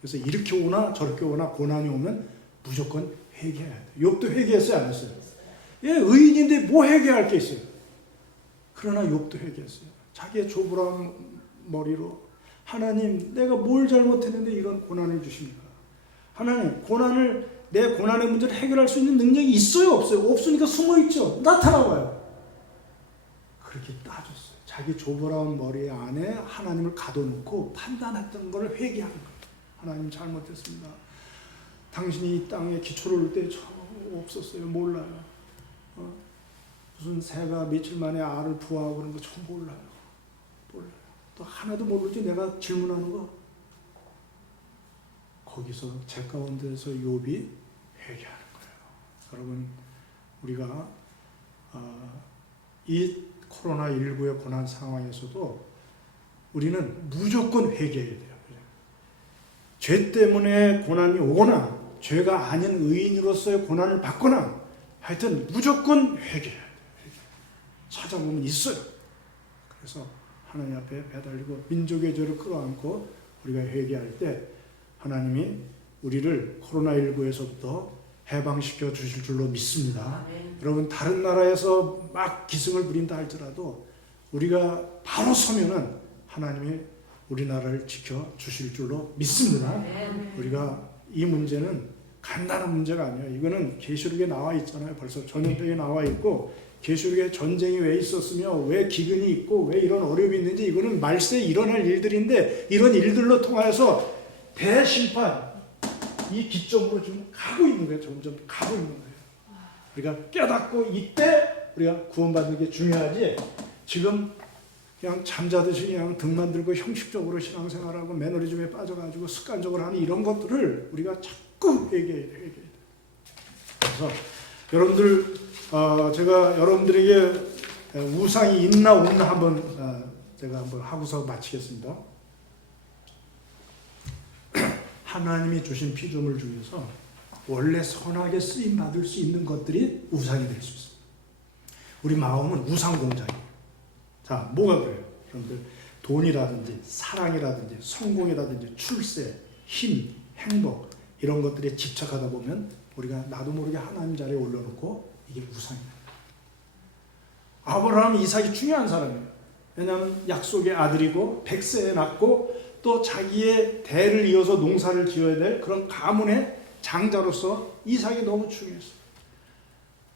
그래서 이렇게 오나 저렇게 오나 고난이 오면 무조건 회개해야 돼요. 욥도 회개했어요, 안 했어요? 예, 의인인데 뭐 회개할 게 있어요? 그러나 욥도 회개했어요. 자기의 조불한 머리로 하나님, 내가 뭘 잘못했는데 이런 고난을 주십니까? 하나님, 내 고난의 문제를 해결할 수 있는 능력이 있어요, 없어요? 없으니까 숨어있죠. 나타나와요. 그렇게 따졌어요. 자기 조불한 머리 안에 하나님을 가둬놓고 판단했던 것을 회개하는 거예요. 하나님 잘못했습니다. 당신이 이 땅에 기초를 놓을 때 없었어요. 몰라요. 무슨 새가 며칠 만에 알을 부화하고 그런 거 전 몰라요. 또 하나도 모르지 내가 질문하는 거. 거기서 제 가운데서 욥이 회개하는 거예요. 여러분, 우리가 이 코로나19의 고난 상황에서도 우리는 무조건 회개해야 돼요. 죄 때문에 고난이 오거나 죄가 아닌 의인으로서의 고난을 받거나 하여튼 무조건 회개해야 돼요. 찾아보면 있어요. 그래서 하나님 앞에 매달리고 민족의 죄를 끌어안고 우리가 회개할 때 하나님이 우리를 코로나19에서부터 해방시켜 주실 줄로 믿습니다. 여러분 다른 나라에서 막 기승을 부린다 할지라도 우리가 바로 서면은 하나님이 우리나라를 지켜 주실 줄로 믿습니다. 우리가 이 문제는 간단한 문제가 아니에요. 이거는 계시록에 나와 있잖아요. 벌써 전염병이 나와 있고 계시록에 전쟁이 왜 있었으며 왜 기근이 있고 왜 이런 어려움이 있는지 이거는 말세에 일어날 일들인데 이런 일들로 통하여서 대심판 이 기점으로 좀 가고 있는 거예요. 점점 가고 있는 거예요. 우리가 깨닫고 이때 우리가 구원받는 게 중요하지 지금 그냥 잠자듯이 그냥 등만 들고 형식적으로 신앙생활하고 매너리즘에 빠져가지고 습관적으로 하는 이런 것들을 우리가 자꾸 회개해야 돼요. 그래서 여러분들 제가 여러분들에게 우상이 있나 없나 한번 제가 한번 하고서 마치겠습니다. 하나님이 주신 피조물 중에서 원래 선하게 쓰임 받을 수 있는 것들이 우상이 될 수 있습니다. 우리 마음은 우상 공장이에요. 자, 뭐가 그래요? 여러분들 돈이라든지 사랑이라든지 성공이라든지 출세, 힘, 행복 이런 것들에 집착하다 보면 우리가 나도 모르게 하나님 자리에 올려놓고 이게 우상이에요. 아브라함, 이삭이 중요한 사람이에요. 왜냐하면 약속의 아들이고 100세에 낳고 또 자기의 대를 이어서 농사를 지어야 될 그런 가문의 장자로서 이삭이 너무 중요했어요.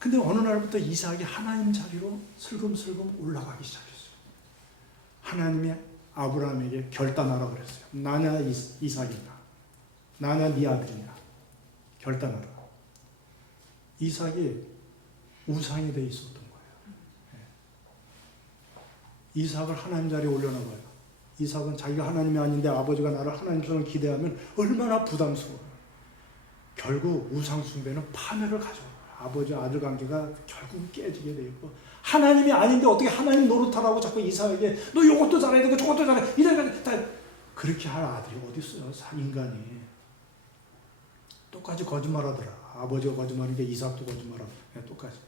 근데 어느 날부터 이삭이 하나님 자리로 슬금슬금 올라가기 시작했어요. 하나님이 아브라함에게 결단하라고 그랬어요. 나냐 이삭이냐, 나냐 네 아들이냐, 결단하라. 이삭이 우상이 돼 있었던 거예요. 이삭을 하나님 자리에 올려놔봐요. 이삭은 자기가 하나님이 아닌데 아버지가 나를 하나님처럼 기대하면 얼마나 부담스러워요. 결국 우상 숭배는 파멸을 가져와요. 아버지 아들 관계가 결국 깨지게 돼 있고 하나님이 아닌데 어떻게 하나님 노릇하라고 자꾸 이삭에게 너 이것도 잘해야 되고 저것도 잘해 이래가 다 그렇게 할 아들이 어디 있어요? 인간이 똑같이 거짓말하더라. 아버지가 거짓말인데 이삭도 거짓말하고 똑같이.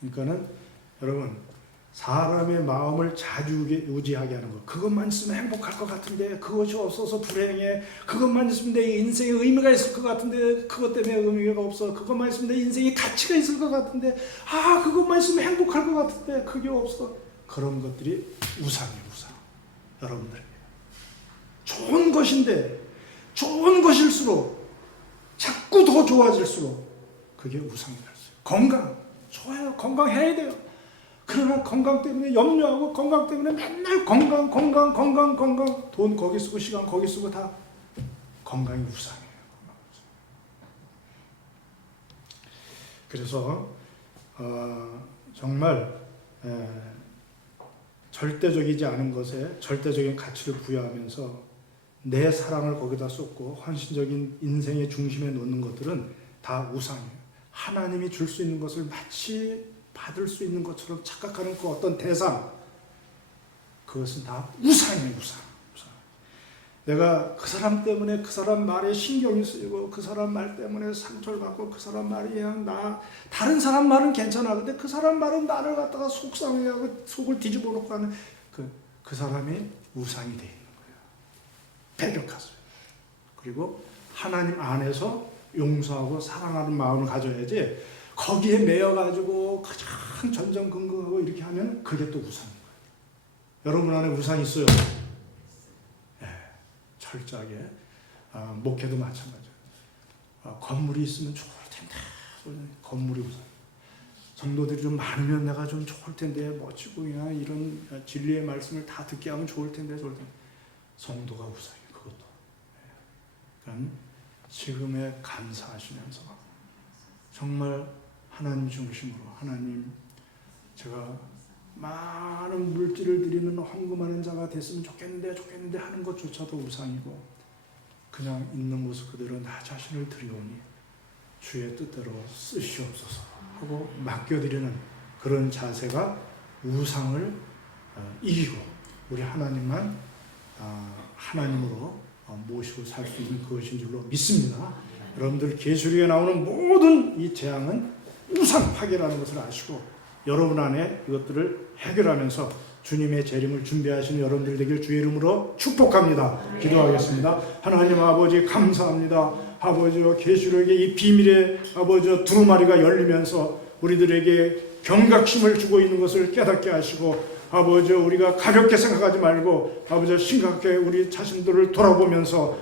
그러니까는 여러분 사람의 마음을 좌지우지하게 하는 것 그것만 있으면 행복할 것 같은데 그것이 없어서 불행해. 그것만 있으면 내 인생에 의미가 있을 것 같은데 그것 때문에 의미가 없어. 그것만 있으면 내 인생에 가치가 있을 것 같은데 그것만 있으면 행복할 것 같은데 그게 없어. 그런 것들이 우상이에요. 우상. 여러분들에게 좋은 것인데 좋은 것일수록 자꾸 더 좋아질수록 그게 우상이 될 수 있어요. 건강 좋아요. 건강해야 돼요. 그러나 건강 때문에 염려하고 건강 때문에 맨날 건강 돈 거기 쓰고 시간 거기 쓰고 다 건강이 우상이에요. 그래서 정말 절대적이지 않은 것에 절대적인 가치를 부여하면서 내 사랑을 거기다 쏟고 헌신적인 인생의 중심에 놓는 것들은 다 우상이에요. 하나님이 줄 수 있는 것을 마치 받을 수 있는 것처럼 착각하는 그 어떤 대상 그것은 다 우상이에요. 우상. 내가 그 사람 때문에 그 사람 말에 신경이 쓰이고 그 사람 말 때문에 상처를 받고 그 사람 말이 그냥 다른 사람 말은 괜찮아. 근데 그 사람 말은 나를 갖다가 속상해하고 속을 뒤집어 놓고 하는 그 사람이 우상이 되어 있는 거예요. 배격하세요. 그리고 하나님 안에서 용서하고 사랑하는 마음을 가져야지 거기에 매여가지고 가장 전전긍긍하고 이렇게 하면 그게 또 우상인 거예요. 여러분 안에 우상이 있어요? 네, 철저하게. 목회도 마찬가지예요. 건물이 있으면 좋을 텐데 건물이 우상. 성도들이 좀 많으면 내가 좀 좋을 텐데 멋지고 그냥 이런 진리의 말씀을 다 듣게 하면 좋을 텐데 성도가 우상이에요. 그것도. 그러니까 지금에 감사하시면서 정말 하나님 중심으로 하나님 제가 많은 물질을 드리는 헌금하는 자가 됐으면 좋겠는데 하는 것조차도 우상이고 그냥 있는 모습 그대로 나 자신을 드리오니 주의 뜻대로 쓰시옵소서 하고 맡겨드리는 그런 자세가 우상을 이기고 우리 하나님만 하나님으로 모시고 살 수 있는 그것인 줄로 믿습니다. 여러분들 계시록에 나오는 모든 이 재앙은 우상 파괴라는 것을 아시고 여러분 안에 이것들을 해결하면서 주님의 재림을 준비하시는 여러분들 되길 주의 이름으로 축복합니다. 기도하겠습니다. 하나님 아버지 감사합니다. 아버지와 계시록의 이 비밀의 아버지 두루마리가 열리면서 우리들에게 경각심을 주고 있는 것을 깨닫게 하시고 아버지 우리가 가볍게 생각하지 말고 아버지 심각하게 우리 자신들을 돌아보면서